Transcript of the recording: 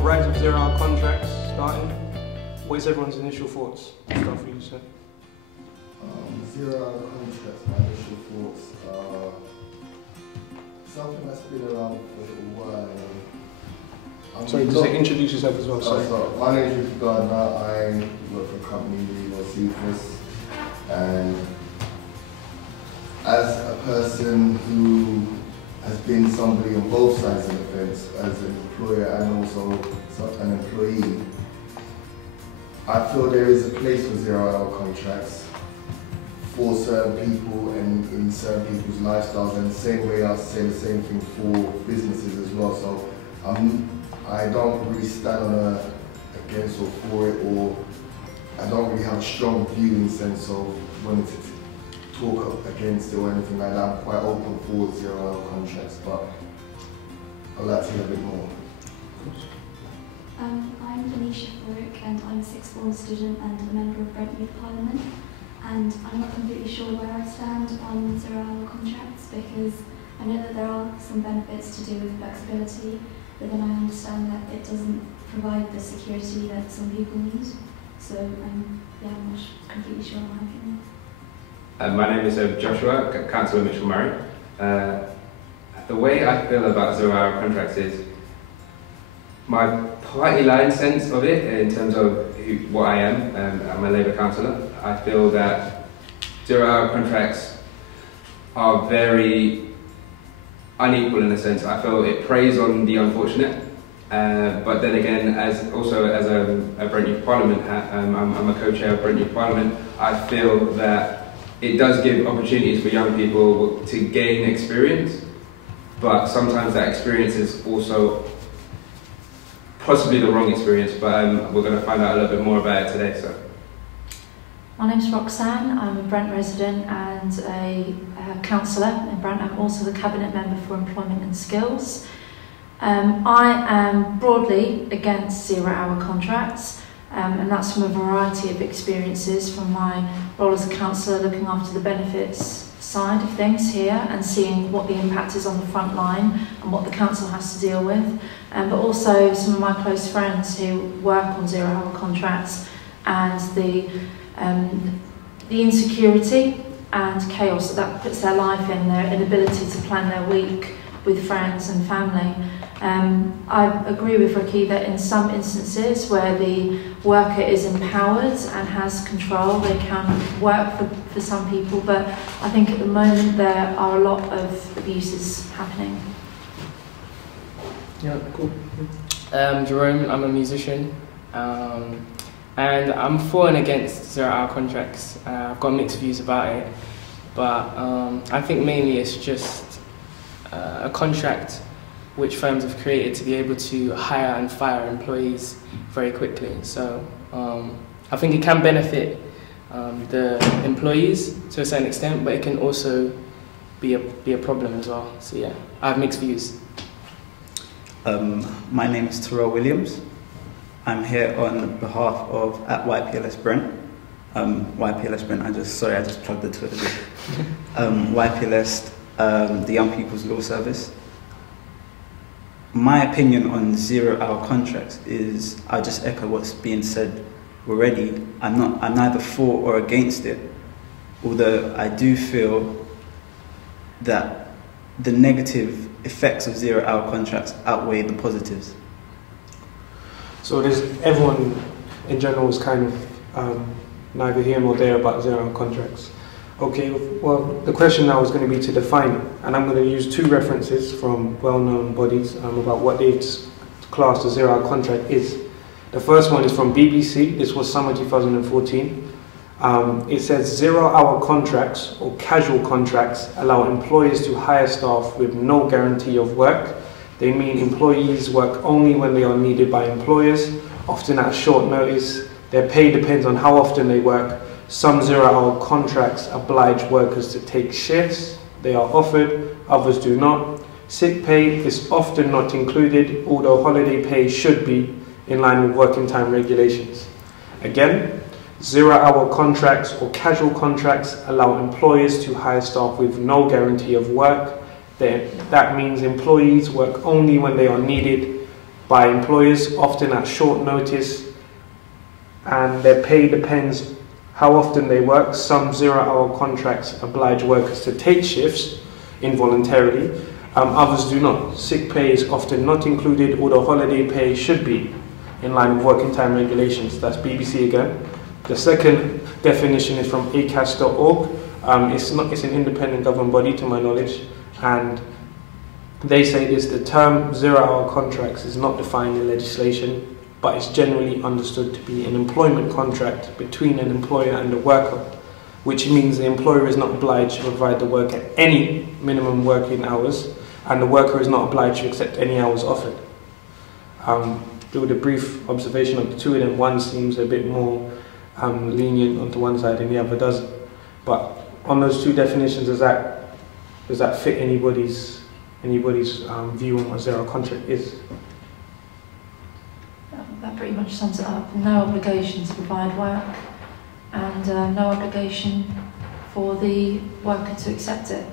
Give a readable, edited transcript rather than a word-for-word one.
the rise of zero-hour contracts starting, what is everyone's initial thoughts? I'll start for you, sir. Zero-hour contracts, my initial thoughts are something that's been around for a little while. Sorry, just introduce yourself as well. Sorry. My name is Gardner. I work for a company, Revo, Seccus, and as a person who has been somebody on both sides of the fence, as an employer and also an employee, I feel there is a place for zero-hour contracts for certain people and in certain people's lifestyles, and the same way I say the same thing for businesses as well. So I don't really stand on against or for it, or I don't really have a strong view in the sense of wanting to talk against it or anything like that. I'm quite open for zero-hour contracts, but I'd like to hear a bit more. I'm Anisha Farouk, and I'm a sixth form student and a member of Brent Youth Parliament. And I'm not completely sure where I stand on zero-hour contracts, because I know that there are some benefits to do with flexibility, but then I understand that it doesn't provide the security that some people need. So I'm not completely sure on my opinion. My name is Joshua, Councillor Mitchell-Murray. The way I feel about zero-hour contracts is my party line sense of it in terms of what I am. I'm a Labour councillor. I feel that zero-hour contracts are very unequal in a sense. I feel it preys on the unfortunate, but then again, as a Brent Youth Parliament, I'm a co-chair of Brent Youth Parliament. I feel that it does give opportunities for young people to gain experience, but sometimes that experience is also possibly the wrong experience, but we're going to find out a little bit more about it today. So, my name's Roxanne. I'm a Brent resident and a councillor in Brent. I'm also the Cabinet Member for Employment and Skills. I am broadly against zero-hour contracts, and that's from a variety of experiences, from my role as a councillor looking after the benefits side of things here and seeing what the impact is on the front line and what the council has to deal with, but also some of my close friends who work on zero-hour contracts and the insecurity and chaos that puts their life in, their inability to plan their week with friends and family. I agree with Ricky that in some instances where the worker is empowered and has control, they can work for some people, but I think at the moment there are a lot of abuses happening. Yeah, cool. Jerome, I'm a musician, and I'm for and against zero-hour contracts. I've got mixed views about it, but I think mainly it's just a contract which firms have created to be able to hire and fire employees very quickly. So I think it can benefit the employees to a certain extent, but it can also be a problem as well. So yeah, I have mixed views. My name is Tyrell Williams. I'm here on behalf of at YPLS Brent. YPLS Brent, I just plugged the Twitter. YPLS, the Young People's Law Service. My opinion on zero-hour contracts is, I just echo what's being said already. I'm neither for or against it, although I do feel that the negative effects of zero-hour contracts outweigh the positives. So everyone in general is kind of neither here nor there about zero-hour contracts. Okay, well, the question now is going to be to define it, and I'm going to use two references from well-known bodies about what they've classed a zero-hour contract is. The first one is from BBC. This was summer 2014. It says zero-hour contracts or casual contracts allow employers to hire staff with no guarantee of work. They mean employees work only when they are needed by employers, often at short notice. Their pay depends on how often they work. Some zero-hour contracts oblige workers to take shifts they are offered, others do not. Sick pay is often not included, although holiday pay should be in line with working time regulations. Again, zero-hour contracts or casual contracts allow employers to hire staff with no guarantee of work. That means employees work only when they are needed by employers, often at short notice, and their pay depends how often they work. Some zero-hour contracts oblige workers to take shifts involuntarily, others do not. Sick pay is often not included, although holiday pay should be in line with working time regulations. That's BBC again. The second definition is from acast.org. It's an independent government body to my knowledge, and they say this: the term zero-hour contracts is not defined in legislation, but it's generally understood to be an employment contract between an employer and a worker, which means the employer is not obliged to provide the worker any minimum working hours, and the worker is not obliged to accept any hours offered. With a brief observation of the two of them, one seems a bit more lenient onto one side and the other doesn't. But on those two definitions, does that fit anybody's view on what zero contract is? That pretty much sums it up. No obligation to provide work, and no obligation for the worker to accept it.